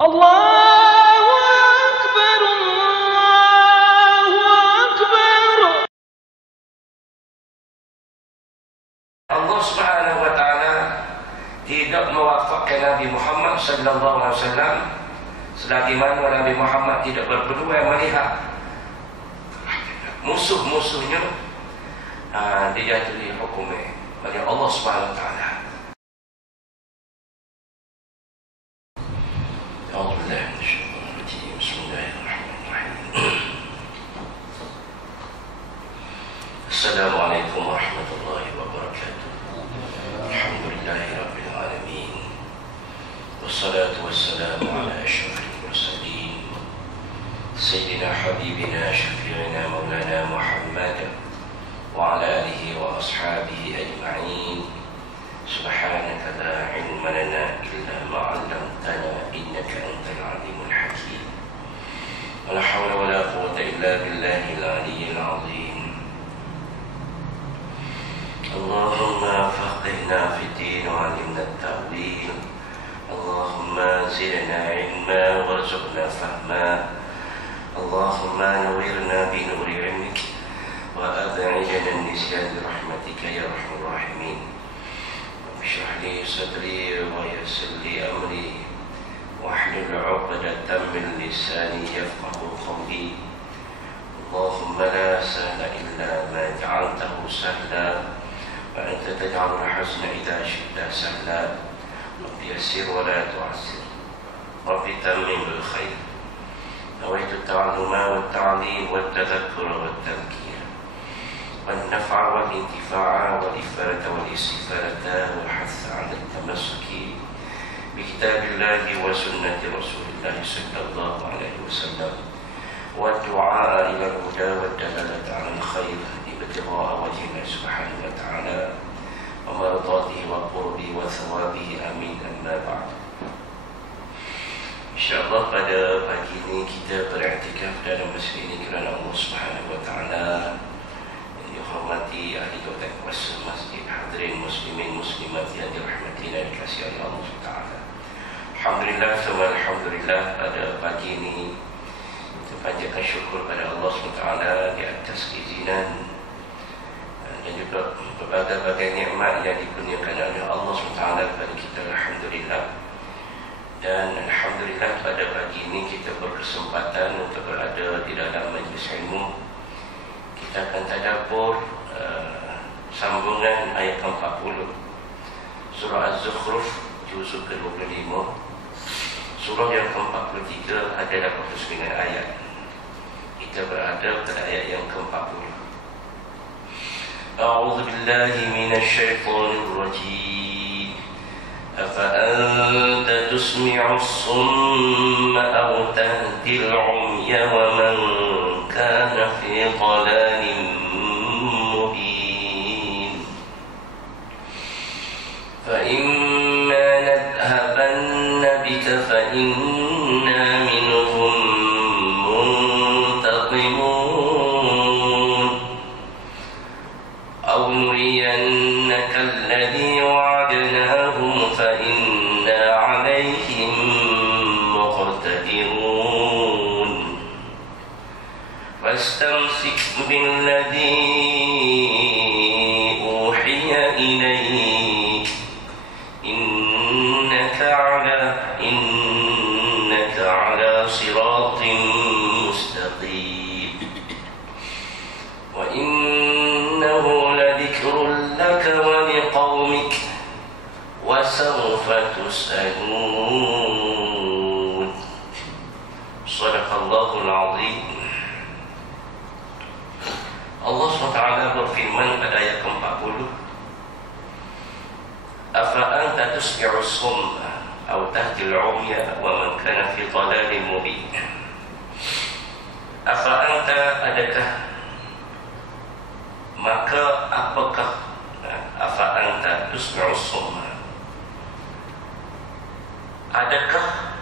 Allahu Akbar, Allahu Akbar. Allah Subhanahu wa taala tidak mewafaqkan Nabi Muhammad sallallahu alaihi wasallam selagi mana Nabi Muhammad tidak berpeluang melihat musuh-musuhnya dijatuhi hukumnya oleh Allah Subhanahu wa taala. Assalamualaikum warahmatullahi wabarakatuh. Alhamdulillahi rabbil alamin. Wassalatu wassalamu ala asyrafil mursalin Sayyidina habibina syafi'ina maulana Muhammad wa ala alihi wa ashabihi ajma'in. Subhanaka la ilma lana illa ma 'allamtana innaka antal alimul hakim. Wa la hawla wa la quwwata illa billahil aliyyil azim. اللهم فقهنا في الدين وعلمنا التأويل. اللهم زدنا علما وارزقنا فهما. اللهم نورنا بنور علمك وأبعدنا النسيان برحمتك يا أرحم الراحمين. رب اشرح لي صدري ويسر لي أمري واحلل عقدة من لساني يفقهوا قولي. اللهم لا سهل إلا ما جعلته سهلا وأنت تجعل الحزن إذا شئت سهلا. رب يسر ولا تعسر، رب تمم بالخير. نويت التعلم والتعليم والتذكر والتذكير والنفع والانتفاع والإفادة والاستفادة والحث على التمسك بكتاب الله وسنة رسول الله صلى الله عليه وسلم والدعاء إلى الهدى والدلالة على الخير ابتغاء وجه الله سبحانه وتعالى ومرضاته وقربه وثوابه آمين. أما بعد. InsyaAllah pada pagi ini kita beriktikaf dalam masjid ini kerana Allah Subhanahu wa taala. Yang dihormati ahli kota kuasa masjid, hadirin muslimin muslimat yang dirahmati dan dikasihi oleh Allah Subhanahu wa taala. Alhamdulillah, semua alhamdulillah pada pagi ini kita panjatkan syukur pada Allah Subhanahu wa taala di atas keizinan dan juga berbagai-bagai nikmat yang dikurniakan oleh Allah SWT kepada kita. Alhamdulillah. Dan Alhamdulillah pada pagi ini kita berkesempatan untuk berada di dalam majlis ilmu. Kita akan tadabbur sambungan ayat ke-40 surah Az-Zukhruf juzuk ke-25. Surah yang ke-43 ada 49 ayat. Kita berada pada ayat yang ke-40. أعوذ بالله من الشيطان الرجيم أفأنت تسمع الصم أو تهدي العمي ومن كان في ضلال مبين فإما نذهبن بك فإنا منهم نرينك الذي وعدناهم فإنا عليهم مقتدرون فاستمسك بالذي أوحي إليك إنك على صراط مستقيم وإنه لك ولقومك وسوف تسألون. صدق الله العظيم. Allah SWT berfirman pada ayat ke-40, Afa anta tusmi'u summa aw tahdil 'umya wa man kana fi dhalalin mubin. Afa anta, adakah, maka apakah, afa anta tusmi'u summa, adakah,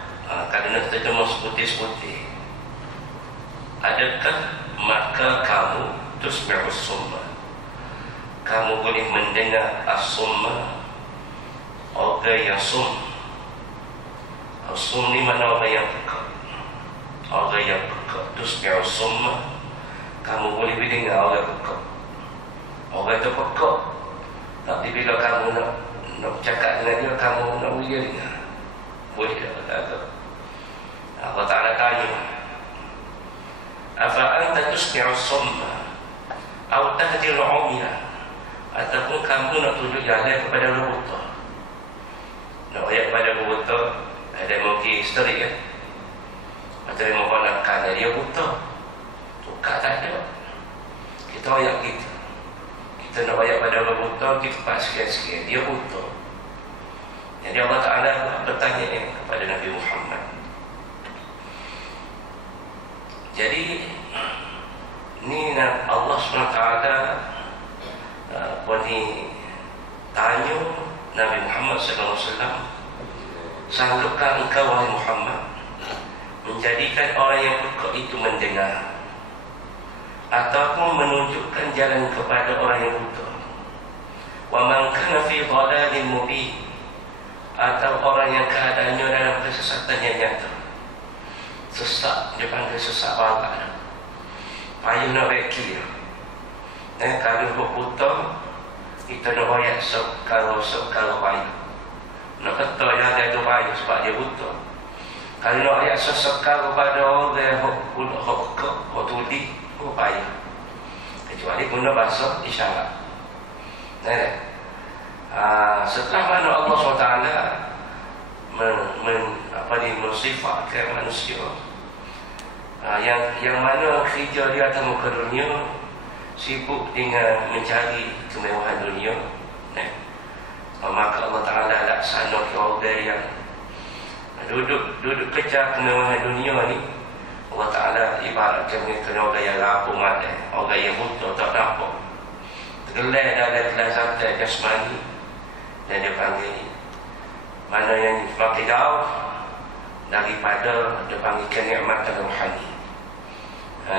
kerana terjemah seputih-seputih, adakah maka kamu tusmi'u summa, kamu boleh mendengar as-summa, orang yang sum, Sum ni mana orang yang peka. Orang yang peka. Tusmi'u summa. Kamu boleh dengar orang peka. Orang tu peka. Tapi bila kamu nak bercakap dengan dia, kamu nak boleh dengar. Boleh tak? Allah Ta'ala tanya, afa anta tusmi'u summa atau tahdil umya, ataupun kamu nak tunjuk jalan kepada orang buta. Nak ayat kepada orang buta, ada mungkin isteri kan, atau dia memponakkan dia buta, tukar tak ada. Kita ayat kita, kita nak ayat pada orang buta, kita pas sikit-sikit dia buta. Jadi Allah Ta'ala bertanya kepada Nabi Muhammad. Jadi ni Allah SWT tanya Nabi Muhammad SAW, sanggupkah engkau wahai Muhammad menjadikan orang yang peka itu mendengar, ataupun menunjukkan jalan kepada orang yang buta? Wa man kana fi dhalalin mubin, atau orang yang keadaannya dalam kesesatan yang nyata. Sesak, dia panggil sesak balak. Payuh nak beki dia. Kalau berputar, kita nak bayar kalau payuh. Nak kata yang ada tu payuh sebab dia buta. Kalau nak bayar sesekal kepada orang yang tuli, payuh. Kecuali guna bahasa isyarat. Setelah mana Allah SWT mensifatkan manusia, yang mana kerja dia atas muka dunia sibuk dengan mencari kemewahan dunia, maka Allah Ta'ala laksana orang yang duduk kejar kemewahan dunia ni, Allah Ta'ala ibaratkan kena orang yang lapuk mata, orang yang buta tak nampak, tergelar dalam kelazatan jasmani, dan dia panggil mana yang makin jauh daripada dia panggil kenikmatan rohani.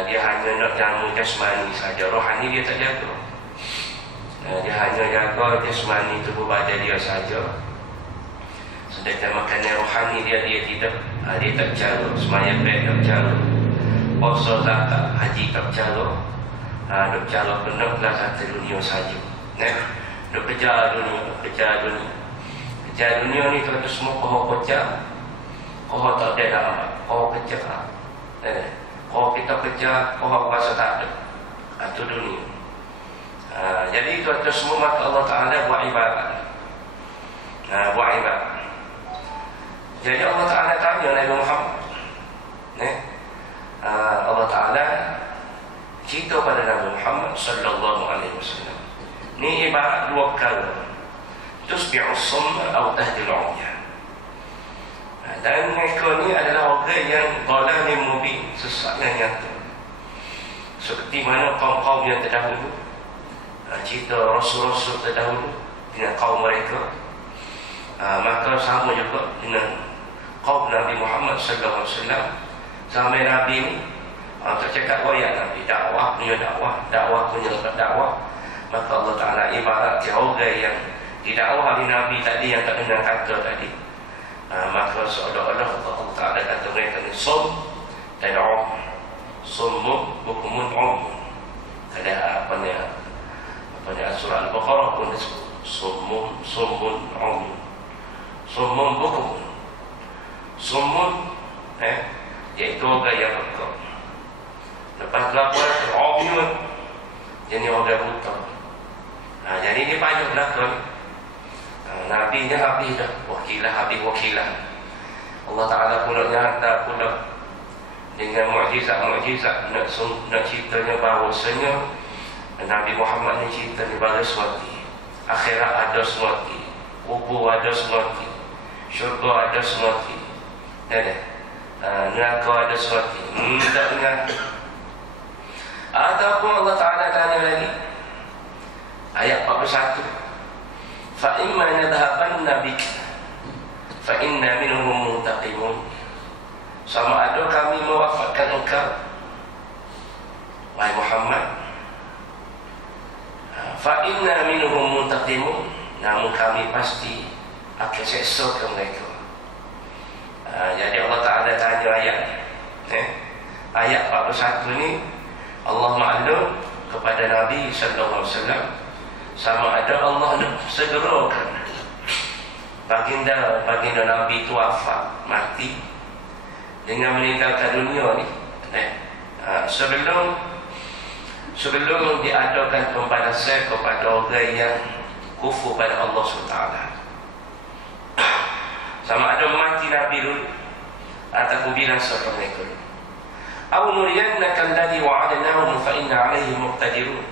Dia hanya nak jamu jasmani saja, rohani dia tak jaga. Dia hanya jaga jasmani tubuh badan dia saja, sedangkan makanan rohani dia tidak. Dia tak cara sembahyang tak cara, puasa zakat haji tak cara. Duk cara penuhlah satu dunia saja. Duk kejar dunia ni tu semua kau kejar. Kau tak ada nama, kau kejar. Kau kita kejar, kau rasa tak ada. Itu dunia. Jadi itu semua maka Allah Ta'ala buat ibadat. Buat ibadat. Jadi Allah Ta'ala tanya Nabi Muhammad. Allah Ta'ala cerita pada Nabi Muhammad sallallahu alaihi wasallam. Ni ibarat dua perkara. Tusbi'u summa atau tahdil umya. Dan mereka ni adalah orang yang dhalalin mubin, sesat yang nyata. Seperti mana kaum-kaum yang terdahulu, cerita rasul-rasul terdahulu dengan kaum mereka, maka sama juga dengan kaum Nabi Muhammad sallallahu alaihi wasallam. Zaman Nabi ni tak cakap royak Nabi, dakwah punya dakwah punya dakwah. Maka Allah Ta'ala ibarat orang yang didakwah di Nabi tadi yang tak dengar kata tadi, maka seolah-olah Allah Ta'ala kata mereka ni sum dan summun bukumun ada apa ni surah Al-Baqarah pun disebut summun summun bukumun. Summun iaitu orang yang peka. Lepas lapar umyun, jadi orang buta. Jadi ini banyak belakang. Nabi ni habis dah, wakilah. Allah Ta'ala pula nyata pula dengan mukjizat nak ceritanya bahawasanya Nabi Muhammad ni cerita ni balas suati, akhirat ada suati, kubur ada suati, syurga ada suati, neraka ada suati. Tak ingat. Ataupun Allah Ta'ala tanya lagi ayat 41, fa imma nadhabanna bik fa inna minhum muntaqimun. Sama ada kami mewafatkan engkau wahai Muhammad, fa inna minhum muntaqimun, namun kami pasti akan seksa ke mereka. Jadi Allah Ta'ala tanya ayat ayat 41 ni Allah maklum kepada Nabi sallallahu alaihi wasallam sama ada Allah nak segerakan baginda Nabi itu wafat, mati dengan meninggalkan dunia ni. Sebelum diadakan pembalasan kepada orang yang kufur pada Allah SWT, sama ada mati Nabi dulu ataupun binasa mereka dulu. Aw nuriyannaka alladhi wa'adnahum fa inna 'alaihim muqtadirun.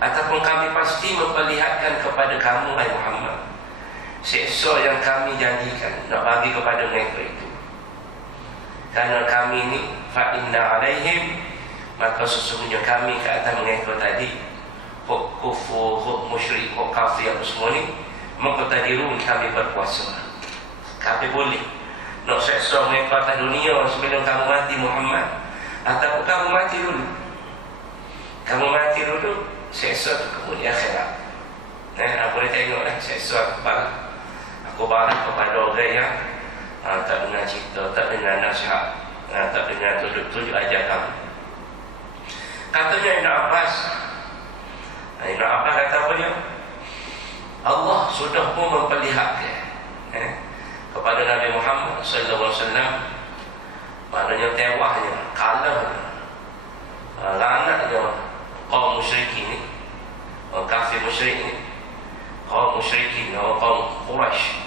Ataupun kami pasti memperlihatkan kepada kamu, hai Muhammad, seksa yang kami janjikan nak bagi kepada mereka itu. Kerana kami ini fa inna 'alaihim, maka sesungguhnya kami ke atas mereka tadi, huk kufur, huk musyrik, huk kafir, apa semua ni, muqtadirun, kami berkuasa. Kami boleh nak seksa mereka atas dunia sebelum kamu mati Muhammad, ataupun kamu mati dulu. Kamu mati dulu, seksa tu kemudian akhirat. Aku boleh tengok seksa aku barang kepada orang yang tak dengar cerita, tak dengar nasihat, tak dengar tunjuk ajar kamu. Katanya Ibn Abbas kata apa dia? Allah sudah pun memperlihatkan kepada Nabi Muhammad sallallahu alaihi wasallam, maknanya tewahnya, kalahnya, lanaknya kaum musyrikin ni, kafir musyrik ni, kaum musyrikin, kaum Quraisy,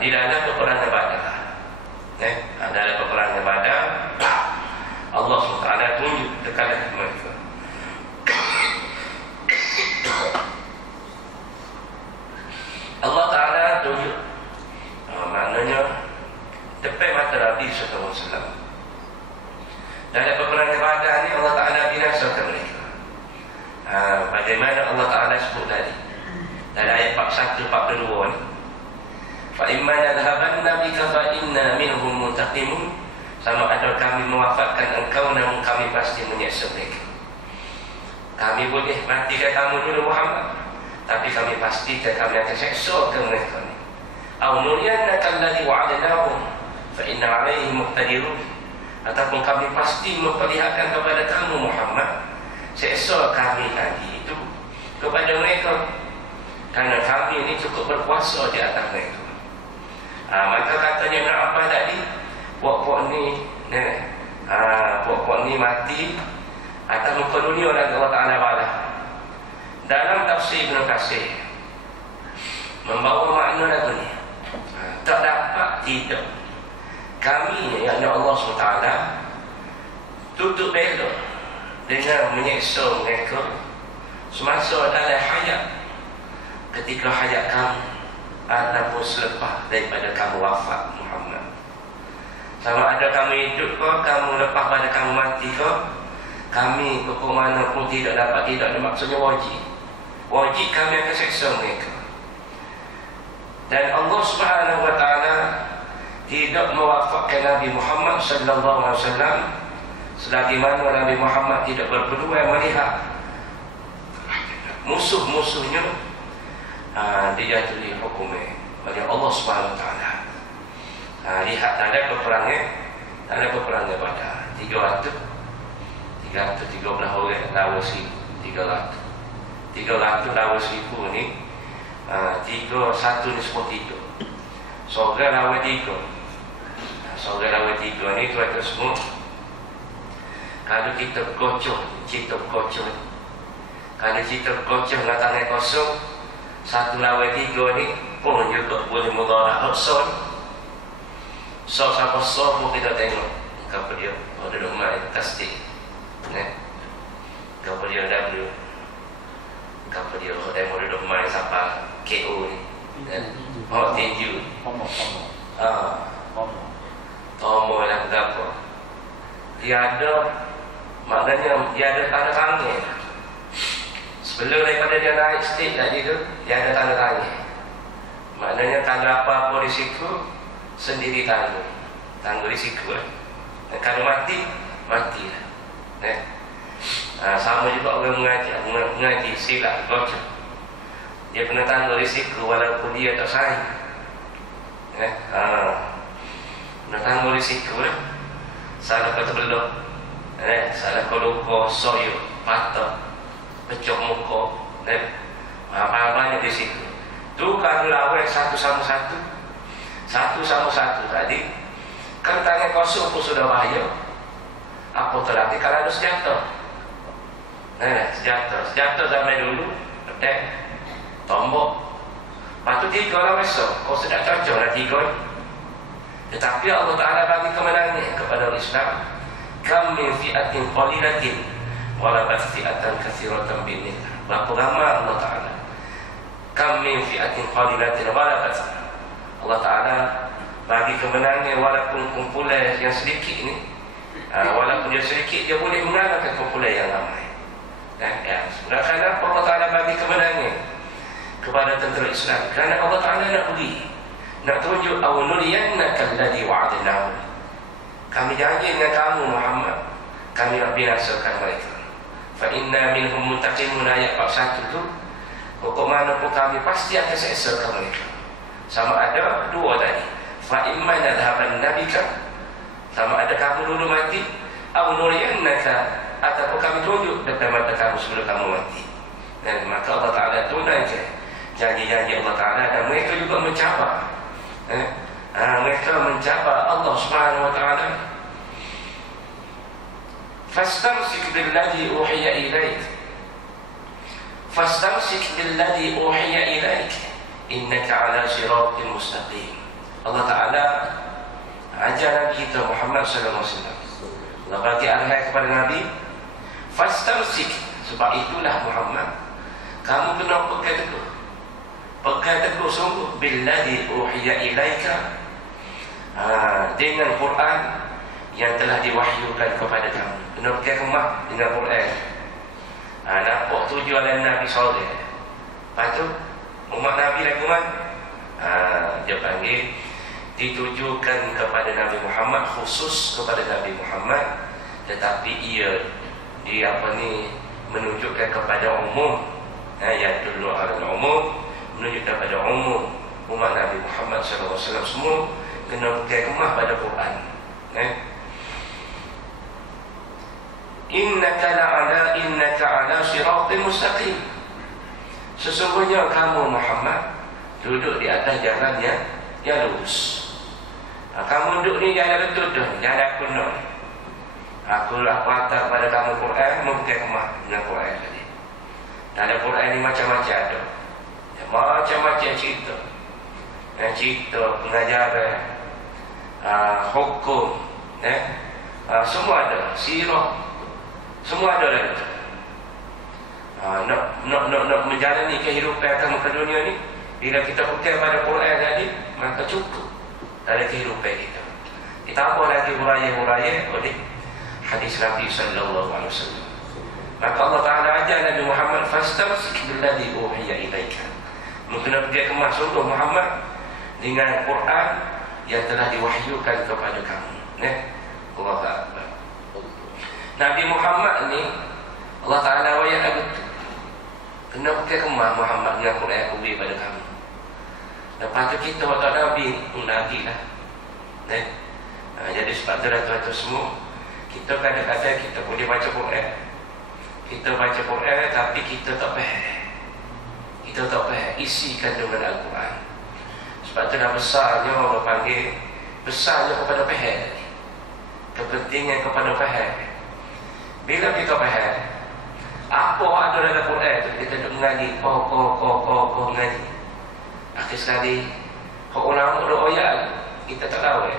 di dalam peperangan Badar. Dalam peperangan Badar, Allah SWT tunjuk dekat mereka. Allah Ta'ala tunjuk, maknanya depan mata Nabi SAW. Dalam peperangan Badar ni Allah Ta'ala binasakan mereka. Bagaimana Allah Ta'ala sebut tadi dalam ayat 41-42 ni, fa imma nadhhabanna bika fa inna minhum muntaqimun, sama ada kami mewafatkan engkau namun kami pasti menyiksa mereka. Kami boleh matikan kamu dulu Muhammad, tapi kami pastikan kami akan seksa ke mereka ni. Aw nuriyannaka alladhi wa'adnahum fa inna 'alaihim muqtadirun, ataupun kami pasti memperlihatkan kepada kamu Muhammad seksa kami tadi itu kepada mereka, kerana kami ini cukup berkuasa di atas mereka. Maka katanya Ibn Abbas tadi, puak-puak ni mati atas muka dunia dan Allah Ta'ala balas. Dalam tafsir Ibn Katsir membawa makna lagu ni, tak dapat tidak kami yang Allah SWT tutup bela dengan menyeksa mereka semasa dalam hayat, ketika hayat kamu ataupun selepas daripada kamu wafat Muhammad. Sama ada kamu hidup ke, kamu lepas pada kamu mati ke, kami pokok mana pun tidak dapat tidak, maksudnya wajib kami akan seksa mereka. Dan Allah Subhanahu wa Ta'ala tidak mewafatkan Nabi Muhammad sallallahu alaihi wasallam selagi mana Nabi Muhammad tidak berpeluang melihat musuh-musuhnya dijatuhi hukumnya oleh Allah Subhanahu wa Ta'ala. Lihat dalam peperangan Badar, 313 orang lawan 300 lawan 1000 ni, 1 ni semua tidur, seorang lawan 3 ni tuan-tuan semua. Kalau kita cerita kocoh dengan tangan kosong, 1 lawan 3 ni pun juga boleh mudarat so siapa pun kita tengok kapal dia duduk main kastik, kapal dia W, kapal dia demo duduk main siapa KO ni, tinju tomo dan berapa dia ada, maknanya dia ada tanda tangan sebelum daripada dia naik stage tadi tu, dia ada tanda tangan. Maknanya kalau apa-apa risiko sendiri tanggung risiko. Kalau mati lah. Sama juga orang mengaji silat baca, dia kena tanggung risiko walaupun dia tak saing. Nak tanggung risiko salah kata belum, salah kalau soyo patah pecok muka, apa-apanya di situ. Tu kalau lawan satu sama satu tadi, kan tangan kosong pun sudah bahaya. Apa terlaki kalau ada senjata? Senjata zaman dulu, petek, tombok. Patut 3 lah besok. Kau sudah cocok lah 3. Tetapi Allah Ta'ala bagi kemenangan kepada Islam. Kam min fi'atin qalilatin walabat fi'atan katsiratan bi'idznillah. Berapa ramai Allah Ta'ala. Kam min fi'atin qalilatin walabat. Allah Ta'ala bagi kemenangan walaupun kumpulan yang sedikit ni, walaupun dia sedikit, dia boleh mengalahkan kumpulan yang ramai. Kerana Allah Ta'ala bagi kemenangan kepada tentera Islam, kerana Allah Ta'ala nak beri, nak tunjuk awluliyannaka alladhi wa'adnahu. Kami janji dengan kamu Muhammad, kami nak binasakan mereka. Fa inna minhum muntaqimun, ayat 41 tu, pokok mana pun kami pasti akan sesakan mereka. Sama ada 2 tadi, fa imma nadhaban nabika, sama ada kamu dulu mati, awluliyannaka, ataupun kami tunjuk depan mata kamu sebelum kamu mati. Dan maka Allah Ta'ala tunaikan janji-janji Allah Ta'ala, dan mereka juga mencabar. Mereka mencabar Allah Subhanahu Wa Ta'ala. Fastamsik billadhi uhiya ilaik, fastamsik billadhi uhiya ilaik, innaka ala siratin mustaqim. Allah Ta'ala ajar Nabi kita Muhammad sallallahu alaihi wasallam. Allah bagi arahan kepada Nabi, fastamsik, sebab itulah Muhammad, kamu kena pegang teguh sungguh billadhi uhiya ilaika, dengan Quran yang telah diwahyukan kepada kamu. Kena pegang kemah dengan Quran. Nampak tujuan Nabi Saleh. Lepas tu umat Nabi lagi mana? Dia panggil ditujukan kepada Nabi Muhammad, khusus kepada Nabi Muhammad, tetapi ia menunjukkan kepada umum. Yang dulu adalah umum, menunjukkan kepada umum umat Nabi Muhammad SAW semua kena pegang kemah pada Quran. Innaka ala siratin mustaqim. Sesungguhnya kamu Muhammad duduk di atas jalan yang lurus. Kamu duduk ni jalan betul dah, jalan aku nak. Aku hantar pada kamu Quran, mau pegang kemah dengan Quran tadi. Dalam Quran ni macam-macam ada. Macam-macam cerita. Pengajaran, hukum, semua ada. Sirah, semua ada dalam itu. Nak menjalani kehidupan kamu ke dunia ni, bila kita pegang pada Quran tadi, maka cukup dalam kehidupan kita. Ditambah lagi huraya-huraya oleh hadis Nabi sallallahu alaihi wasallam. Maka Allah Ta'ala ajar Nabi Muhammad, fastamsik billadhi uhiya ilaika. Mungkin dia kemas sungguh Muhammad dengan Quran yang telah diwahyukan kepada kamu. Allah Ta'ala. Nabi Muhammad ni Allah Ta'ala wayang aku tu, kena pakai kemas Muhammad dengan Quran yang kuberi pada kamu. Lepas tu kita waktu Nabi lagi lah. Jadi sebab tu tuan-tuan semua, kita kadang-kadang kita boleh baca Quran, kita baca Quran tapi kita tak faham. Kita tak faham isi kandungan Al-Quran. Sebab tu dah besarnya orang panggil, besarnya kepada faham, kepentingan kepada faham. Bila kita faham apa ada dalam Quran tu, kita duduk mengaji, kau mengaji. Akhir sekali kau ulama duk oyak, kita tak tahu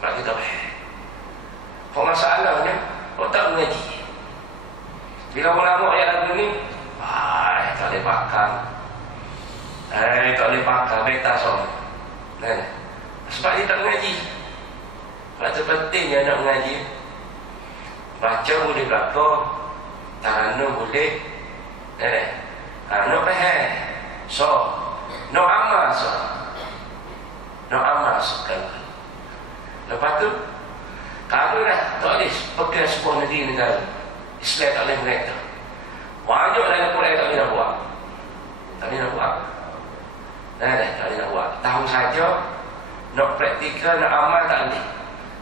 sebab kita faham. Kau masalahnya kau tak mengaji. Bila ulama ayat lagu ni, tak boleh pakar. Tak boleh pakar, beta soal. Sebab dia tak mengaji. Sebab tu pentingnya nak mengaji. Baca boleh belakang, taranum boleh, nak faham. So, nak amal so. Nak amal sekali. Lepas tu, kalau dah tak boleh pegang sebuah negara, Islam tak boleh mereka. Banyak dalam Quran tak boleh nak buat. Tak boleh nak buat. Tak boleh nak buat. Tahu saja Nak praktikal, nak amal tak boleh.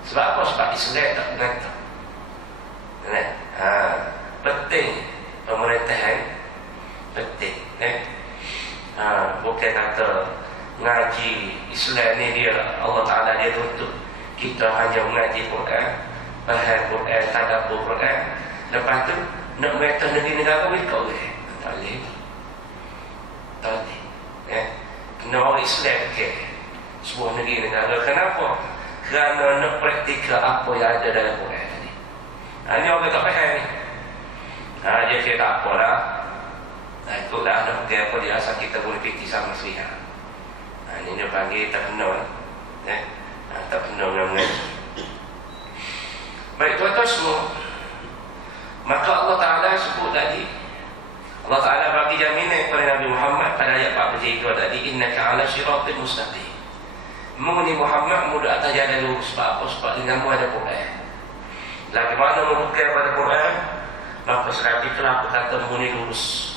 Sebab apa? Sebab Islam tak mengatur. Penting pemerintahan, penting. Bukan kata ngaji Islam ni dia Allah Ta'ala dia tutup. Kita hanya mengaji Quran, faham Quran, tadabbur Quran. Lepas tu nak mengatur negeri negara boleh kau boleh? Tak boleh. Tak boleh. Kena orang Islam ke sebuah negeri negara. Kenapa? Kerana nak praktikal apa yang ada dalam Quran tadi. Ini orang tak faham ni. Dia kata tak apalah. Ikutlah nak pergi apa dia asal kita boleh pergi sama selihat. Ini dia panggil tak kena. Tak kena dengan mengaji. Baik tuan-tuan semua. Maka Allah Ta'ala sebut tadi, Allah Ta'ala bagi jaminan kepada Nabi Muhammad pada ayat 43 tadi, innaka ala siratil mustaqim. Mu ni Muhammad muda atas jalan lurus. Sebab apa? Sebab denganmu ada Quran. Lagi mana membuka pada Quran, maka sebab itulah aku kata mu ni lurus.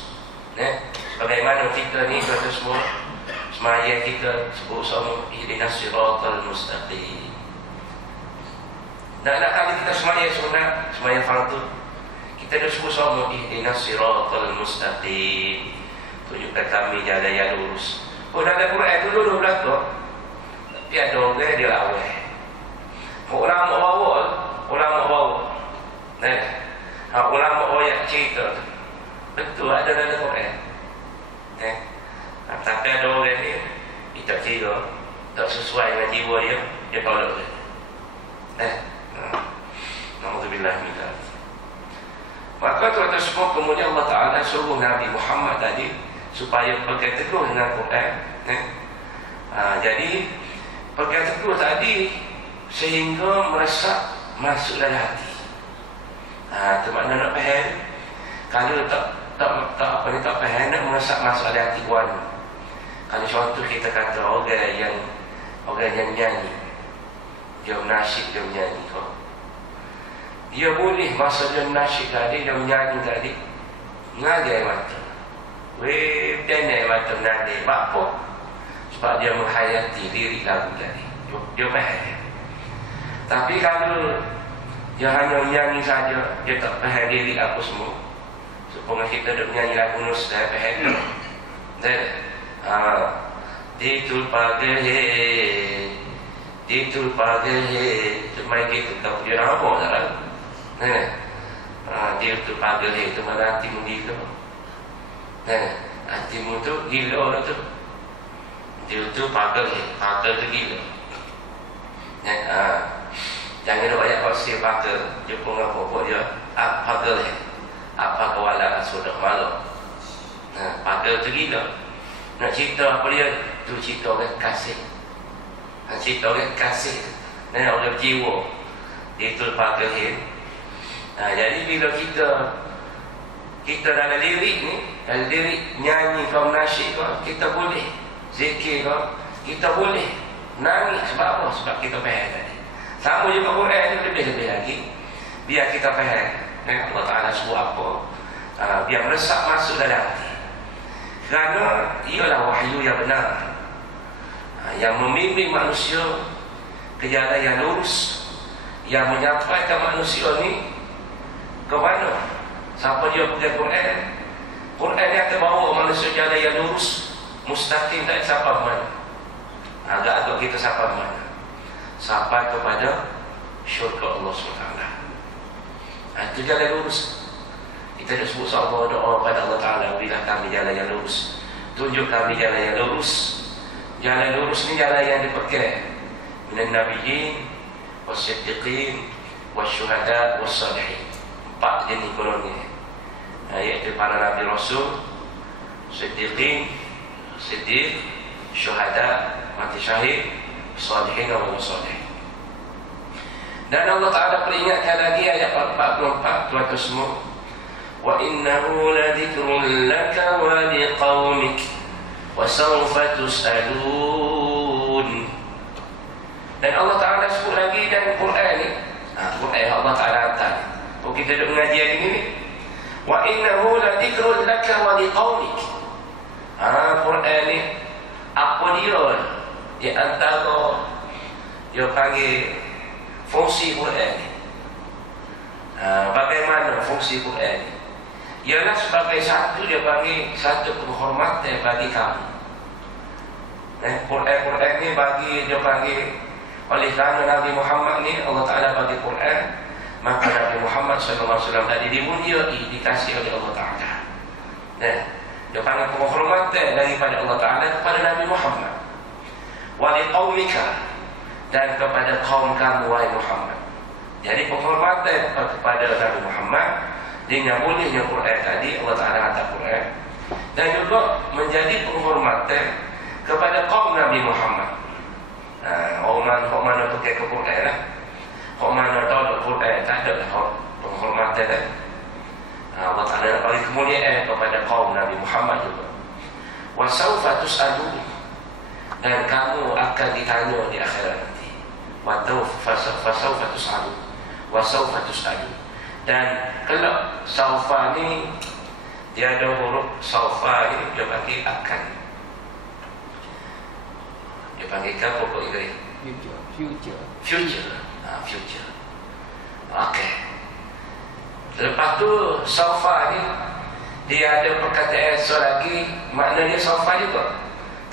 Bagaimana kita ni tuan-tuan semua, semaya kita sebut sama ihdinas siratal mustaqim. Dan nak kali kita semaya sunat, semaya fardu, kita dah sebut sama ihdinas siratal mustaqim. Tunjukkan kami jalan yang lurus. Oh, dalam Quran dulu belakang, tapi ada orang dia awal. Ulama awal, ulama awal cerita tu betul ada dalam Quran. Tapi ada orang ni kita kira tak sesuai dengan jiwa dia, dia tolak dia. Alhamdulillah minta. Maka tuan-tuan semua, kemudian Allah Ta'ala suruh Nabi Muhammad tadi supaya pegang teguh dengan Quran. Jadi pegang teguh tadi sehingga meresap masuk dalam hati. Itu makna nak faham. Kalau tak faham, nak meresap masuk dalam hati puan. Kalau contoh kita kata orang yang nyanyi, dia menasyid, dia menyanyi kok. Dia boleh masa dia menasyid tadi, dia menyanyi tadi, ngagai mata. Tenai mata menadi. Sebab apa? Sebab dia menghayati diri lagu tadi. Dia faham. Tapi kalau dia hanya menyanyi saja, dia tak faham diri apa semua. Supaya kita duk menyanyi lagu Nus dah faham. Ditul pagal he, main gitu tak dia apa dah. Dia tu pagal he tu mana hatimu gila. Hatimu tu gila lah tu. Dia tu pagal he, pagal tu gila. Jangan ada ayat pasir pagal, dia pun apa dia pagal he. Apa kawala sudah malu. Pagal tu gila. Nak cerita apa dia? Tu cerita orang kasih. Cerita orang kasih. Orang jiwa. Itu pagal he. Jadi bila kita dalam lirik ni, dalam lirik nyanyi kau nasyid kau, kita boleh zikir kau, kita boleh nangis. Sebab apa? Sebab kita faham tadi. Sama juga Quran ni lebih-lebih lagi. Biar kita faham. Allah Ta'ala sebut apa? Biar meresap masuk dalam hati. Kerana ialah wahyu yang benar, yang membimbing manusia ke jalan yang lurus, yang menyampaikan manusia ni ke mana. Siapa dia pegang Quran, Quran yang akan bawa manusia jalan yang lurus, mustaqim, tak sampai mana. Agak-agak kita sampai mana? Sampai kepada syurga Allah SWT. Itu jalan lurus. Kita dah sebut sama doa pada Allah Ta'ala, berilah kami jalan yang lurus, tunjuk kami jalan yang lurus. Jalan lurus ni jalan yang dipegang minan nabiyyin was-siddiqin was-syuhada was-salihin. 4 jenis golongan, iaitu para nabi rasul, siddiqin, syuhada, mati syahid, salihin dan salih. Dan Allah Ta'ala peringatkan lagi ayat 44 tuan-tuan semua, wa innahu ladikrun laka wa liqaumik wa sawfa tus'alun. Dan Allah Ta'ala sebut lagi dalam Quran ni, Quran Allah Ta'ala hantar. Kalau kita duduk mengaji hari ni, wa innahu ladikrun laka wa liqaumik. Quran ni apa dia? Di antara dia panggil fungsi Quran ni. Bagaimana fungsi Quran ni? Ialah sebagai satu, dia panggil satu penghormatan bagi kamu. Quran ni bagi, dia panggil, oleh kerana Nabi Muhammad ni Allah Ta'ala bagi Quran, maka Nabi Muhammad SAW tadi dimuliai, dikasih oleh Allah Ta'ala. Dia panggil penghormatan daripada Allah Ta'ala kepada Nabi Muhammad. Wa liqaumika, dan kepada kaum kamu wahai Muhammad. Jadi penghormatan kepada Nabi Muhammad dengan mulianya Quran tadi, Allah Ta'ala hantar Quran, dan juga menjadi penghormatan kepada kaum Nabi Muhammad. Orang mana pakai ke Quran lah, orang mana tahu Quran, tak ada lah penghormatan tadi. Allah Ta'ala nak bagi kemuliaan kepada kaum Nabi Muhammad juga. Wa sawfa tus'alun, dan kamu akan ditanya di akhirat nanti. Wa sawfa tus'alun, wa sawfa tus'alun. Dan kalau sawfa ni dia ada huruf sawfa ni, dia panggil akan. Dia panggil ke pokok Inggeris? Future. Future. Okey. Lepas tu sawfa ni dia ada perkataan so lagi, makna dia sawfa juga,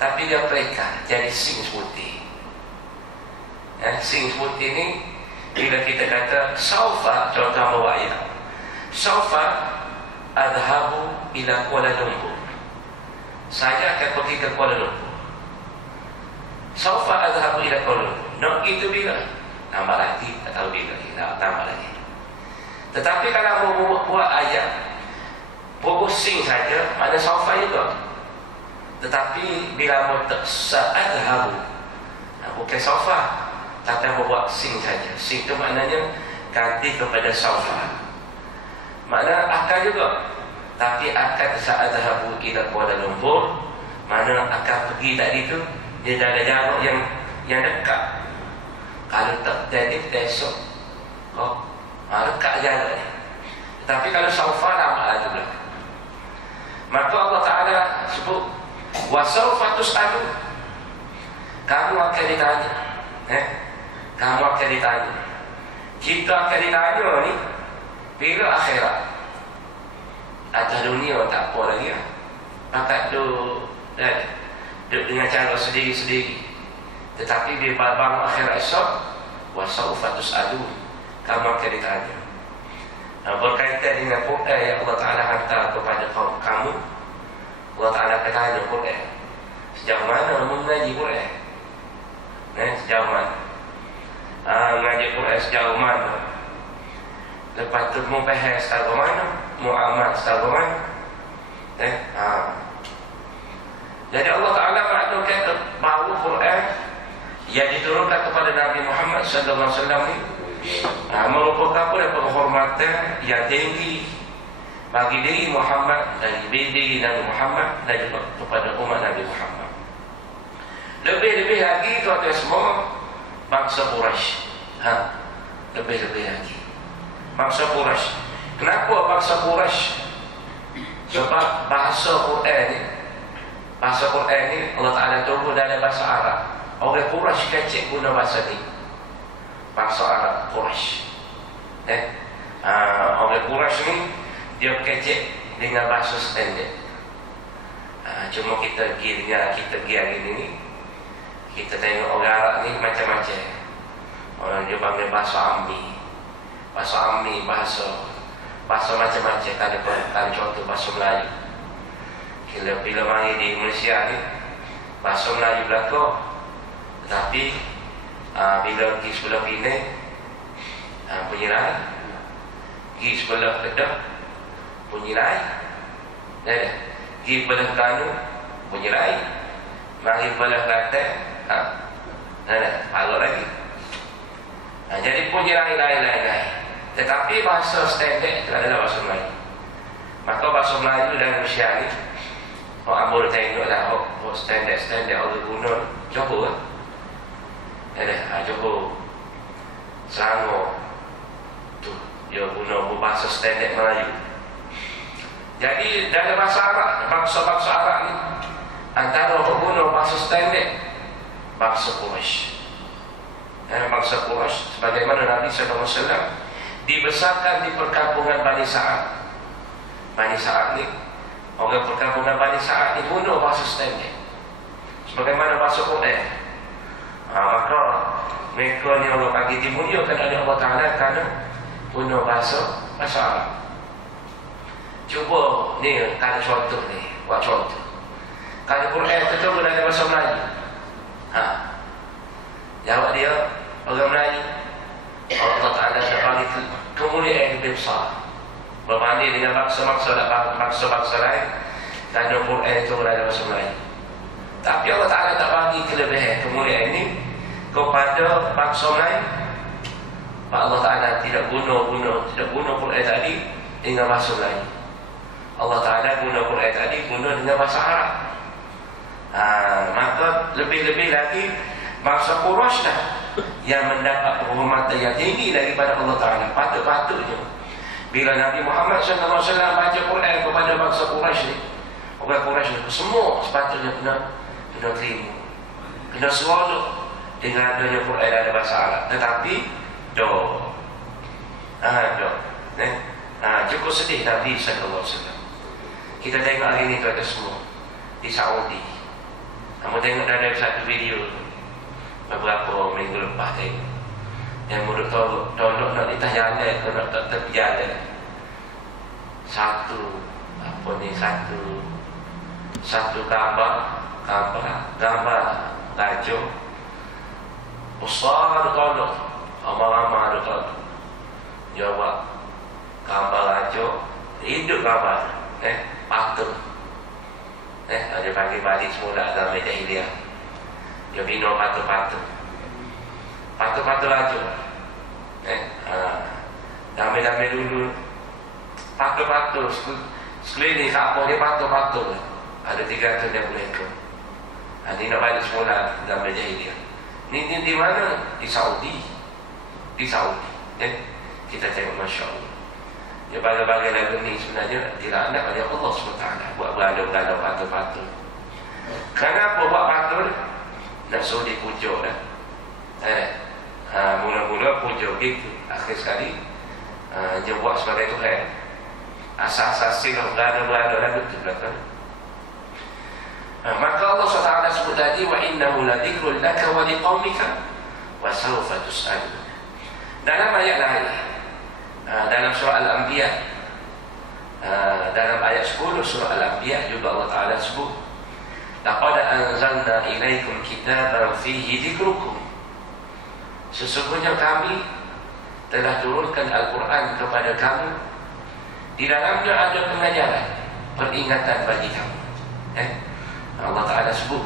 tapi dia perekat jadi sing sebuti. Sing sebuti ni bila kita kata sawfa, contoh bawa ayat sawfa adhabu ila Kuala Lumpur, saya akan pergi ke Kuala Lumpur. Sawfa adhabu ila Kuala Lumpur, nak itu bila? Tambah lagi, tak tahu bila kita tambah lagi. Tetapi kalau buat ayat bubuh sing saja, ada sawfa juga. Tetapi bila mutak sa'adhabu, bukan sawfa, tapi buat sing saja. Sing itu maknanya ganti kepada sawfa, makna akan juga. Tapi akan sa'adhabu ila Kuala Lumpur, mana akan pergi tadi tu dia dah ada jarak yang dekat. Kalau tak jadi besok dekat jarak ni. Tapi kalau sawfa lama juga. Maka Allah Ta'ala sebut wa sawfa tus'alun, kamu akan ditanya. Kamu akan ditanya. Kita akan ditanya ni bila akhirat. Atas dunia tak apa lagi lah. Pakat duduk dengan cara sendiri-sendiri. Tetapi bila bangun akhirat esok, wa sawfa tus'alun, kamu akan ditanya. Berkaitan dengan Quran yang Allah Ta'ala hantar kepada kaum kamu, Allah Ta'ala akan tanya Quran, sejauh mana mengaji Quran? Sejauh mana? Mengaji Quran sejauh mana? Lepas tu mau faham sejauh mana? Mau amal sejauh mana? Jadi Allah Ta'ala maklumkan bahawa Quran yang diturunkan kepada Nabi Muhammad SAW ni merupakan penghormatan yang tinggi bagi diri Muhammad, dari diri Nabi Muhammad, dan juga kepada umat Nabi Muhammad. Lebih-lebih lagi tuan-tuan semua, bangsa Quraisy. Lebih-lebih lagi bangsa Quraisy. Kenapa bangsa Quraisy? Sebab bahasa Quran ni Allah Ta'ala turun dalam bahasa Arab. Orang Quraisy kecil guna bahasa ni, bangsa Arab Quraisy. Orang Quraisy ni dia kecil dengan bahasa standard. Cuma kita pergi hari ni, kita tengok orang Arab ni macam-macam. Orang dia panggil bahasa Ammi, bahasa macam-macam. Kalau contoh bahasa Melayu, bila mari di Malaysia ni bahasa Melayu belakang. Tetapi bila pergi sebelah Penang, bunyi lain. Pergi sebelah Kedah, bunyi lain. Pergi sebelah Terengganu, bunyi lain. Mari sebelah Kelantan, halus lagi. Jadi bunyi lain. Tetapi bahasa standard itu adalah bahasa Melayu. Maka bahasa Melayu dan Malaysia ni, orang boleh tengoklah standard orang guna Johor. Johor, Selangor tu dia guna bahasa standard Melayu. Jadi dalam bahasa Arab, bangsa-bangsa Arab ni, antara pengguna bahasa standard bangsa Quraisy. bangsa Quraisy, sebagaimana Nabi SAW dibesarkan di perkampungan Bani Sa'ad. Bani Sa'ad ni, orang perkampungan Bani Sa'ad ni bunuh bahasa Islamnya sebagaimana bahasa Quran. Maka mereka ni Allah bagi dimuliakan oleh Allah Ta'ala kerana bunuh bahasa Arab. Cuba ni, kalau contoh ni, buat contoh. Kalau Quran tu berada bahasa Melayu, jawab dia orang Melayu, Allah Ta'ala dah bagi kemuliaan yang lebih besar berbanding dengan bangsa-bangsa lain. Kerana Quran itu berada bahasa Melayu. Tapi Allah Ta'ala tak bagi kelebihan kemuliaan ini kepada bangsa lain. Allah Ta'ala tidak guna Quran tadi dengan bahasa Melayu. Allah Ta'ala guna Quran tadi guna dengan bahasa Arab. Maka lebih-lebih lagi bangsa Quraisy dah yang mendapat penghormatan yang tinggi daripada Allah Ta'ala. Patut-patutnya bila Nabi Muhammad SAW baca Quran kepada bangsa Quraisy ni, orang Quraisy ni semua sepatutnya kena terima, kena seronok dengan adanya Quran ada bahasa Arab. Tetapi cukup sedih Nabi SAW. Kita tengok hari ni tuan-tuan semua di Saudi. Kamu tengok ada satu video beberapa minggu lepas tengok yang murid tolok nak ditah jalan ke nak tak tepi jalan. Satu gambar gajah besar tolok, ramai-ramai ada tolok. Jawab gambar gajah hidup gambar patung. Dia panggil balik semula dalam jahiliah. Dia bina patung-patung gajah. Damai-damai dulu patung-patung sekeliling kampung dia patung-patung. Ada 300 yang boleh ikut. Dia nak balik semula dalam jahiliah. Ni di mana? Di Saudi. Kita tengok, Masya Allah. Ya, bagai-bagai lagu ni sebenarnya dilaknat oleh Allah SWT. Buat berada-berada patung-patung. Kenapa buat patung? Nak suruh dipujuk dah. Mula-mula pujuk gitu. Akhir sekali dia buat sebagai Tuhan. Asas-asas lah berada-berada lagu tu belakang. Maka Allah SWT sebut tadi, wa innahu ladikrul laka wa liqaumika wa sawfa tus'alun. Dalam ayat lain, dalam surah Al-Anbiya, dalam ayat 10 surah Al-Anbiya juga Allah Ta'ala sebut, laqad anzalna ilaikum kitaban fihi dzikrukum. Sesungguhnya kami telah turunkan Al-Quran kepada kamu, di dalamnya ada pengajaran, peringatan bagi kamu. Allah Ta'ala sebut,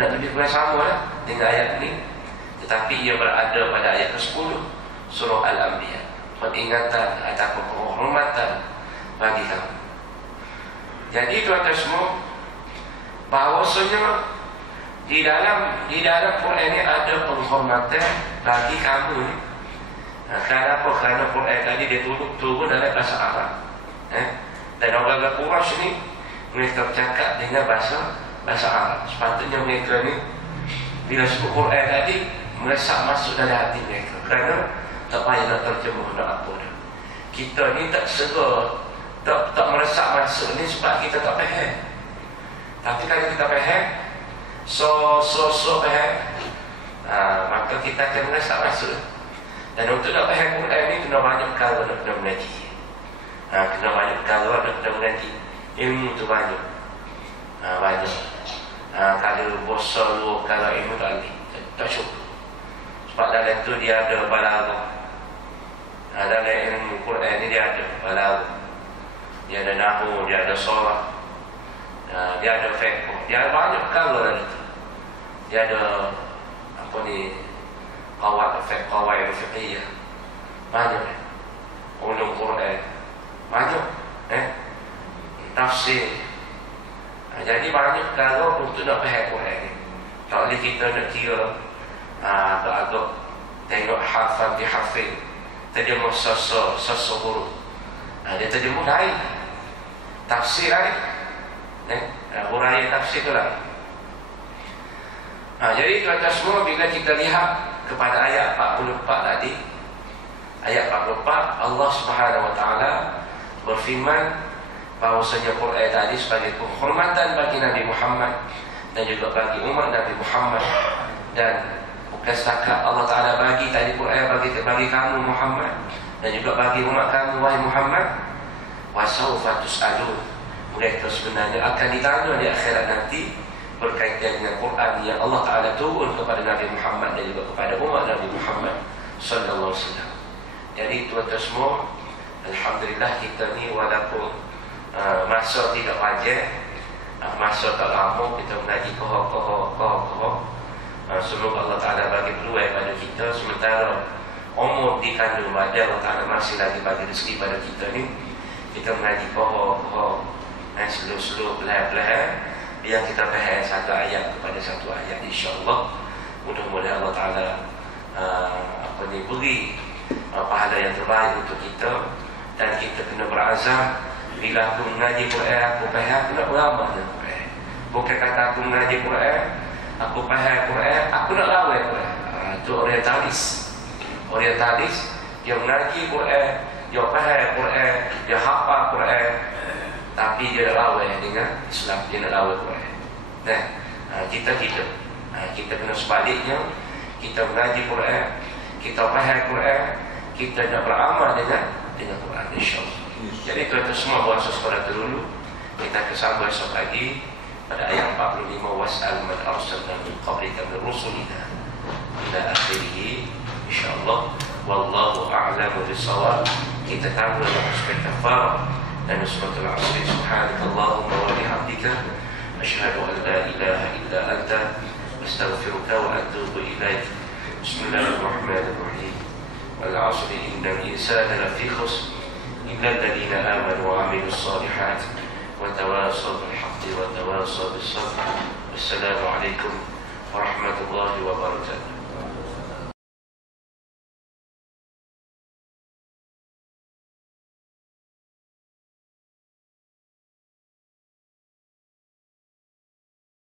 nak lebih kurang sama lah dengan ayat ini, tetapi ia berada pada ayat ke-10 surah Al-Anbiya, peringatan ataupun penghormatan bagi kamu. Jadi tuan-tuan semua, bahawasanya di dalam Quran ini ada penghormatan bagi kamu ni. Kenapa? Kerana Quran tadi dia turun dalam bahasa Arab. Dan orang Quraisy ni mereka bercakap dengan bahasa Arab. Sepatutnya mereka ni bila sebut Quran tadi meresap masuk dalam hati mereka. Kerana tak payah nak terjemah nak apa dah. Kita ni tak segera tak meresap masuk ni sebab kita tak faham. Tapi kalau kita faham, so faham, maka kita akan meresap masuk. Dan untuk nak faham Quran ni kena banyak perkara nak kena mengaji. Kena banyak perkara nak kena mengaji. Ilmu tu banyak. Banyak. Kalau bosan lu, kalau ilmu tak cukup. Sebab dalam tu dia ada balaghah. Dalam ilmu Quran ni dia ada balaghah. Dia ada nahwu, dia ada sharah. Dia ada fiqh. Dia ada banyak perkara dalam tu. Dia ada qawaid fiqhiyah. Banyak. Ulum Quran. Banyak. Tafsir. Jadi banyak perkara untuk nak faham Quran ni. Tak boleh kita nak kira agak-agak tengok hafal di hafil. Terjemah sasa huruf. Dia terjemah lain. Tafsir lain. Huraian tafsir tu lain. Jadi tuan-tuan semua, bila kita lihat kepada ayat 44 tadi. Ayat 44, Allah Subhanahu wa taala berfirman bahwasanya Quran tadi sebagai penghormatan bagi Nabi Muhammad dan juga bagi umat Nabi Muhammad. Dan bukan setakat Allah Ta'ala bagi tadi Quran bagi kamu Muhammad, dan juga bagi umat kamu wahai Muhammad. Wasaufa tus'alun, mereka sebenarnya akan ditanya di akhirat nanti berkaitan dengan Quran yang Allah Ta'ala turun kepada Nabi Muhammad dan juga kepada umat Nabi Muhammad sallallahu alaihi wasallam. Jadi tuan-tuan semua, alhamdulillah kita ni walaupun masa tidak panjang, masa tak lama, kita mengaji kohoh. Semoga Allah Ta'ala bagi peluang pada kita. Sementara umur di kandung badan Allah Ta'ala masih lagi bagi rezeki pada kita ni, kita mengaji kohoh slow-slow, perlahan-perlahan, biar kita faham satu ayat kepada satu ayat, insyaAllah. Mudah-mudahan Allah Ta'ala beri pahala yang terbaik untuk kita. Dan kita kena berazam, bila aku mengaji Quran, aku faham, aku nak beramal dengan Quran. Bukan kata aku mengaji Quran, aku faham Quran, aku nak lawan Quran. Itu orientalis. Dia mengaji Quran, dia faham Quran, dia hafal Quran, tapi dia nak lawan dengan Islam, dia nak lawan Quran. Nah, kita kena sebaliknya. Kita mengaji Quran, kita faham Quran, kita nak beramal dengan Quran, insyaAllah. Jadi kita semua buat sesuatu dulu. Kita kesambung esok pagi pada ayat 45, was'al man arsalna min qablika min rusulina ila akhirih, insyaallah. Wallahu a'lamu bis-shawab. Kita tahu dalam surah Kafarah dan surah Al-Asr. Subhanakallahumma wa bihamdika asyhadu an la ilaha illa anta astaghfiruka wa atubu ilaik. Bismillahirrahmanirrahim. Wal 'asri innal insana lafi khusr إلا الذين آمنوا وعملوا الصالحات وتواصوا بالحق وتواصوا بالصبر. والسلام عليكم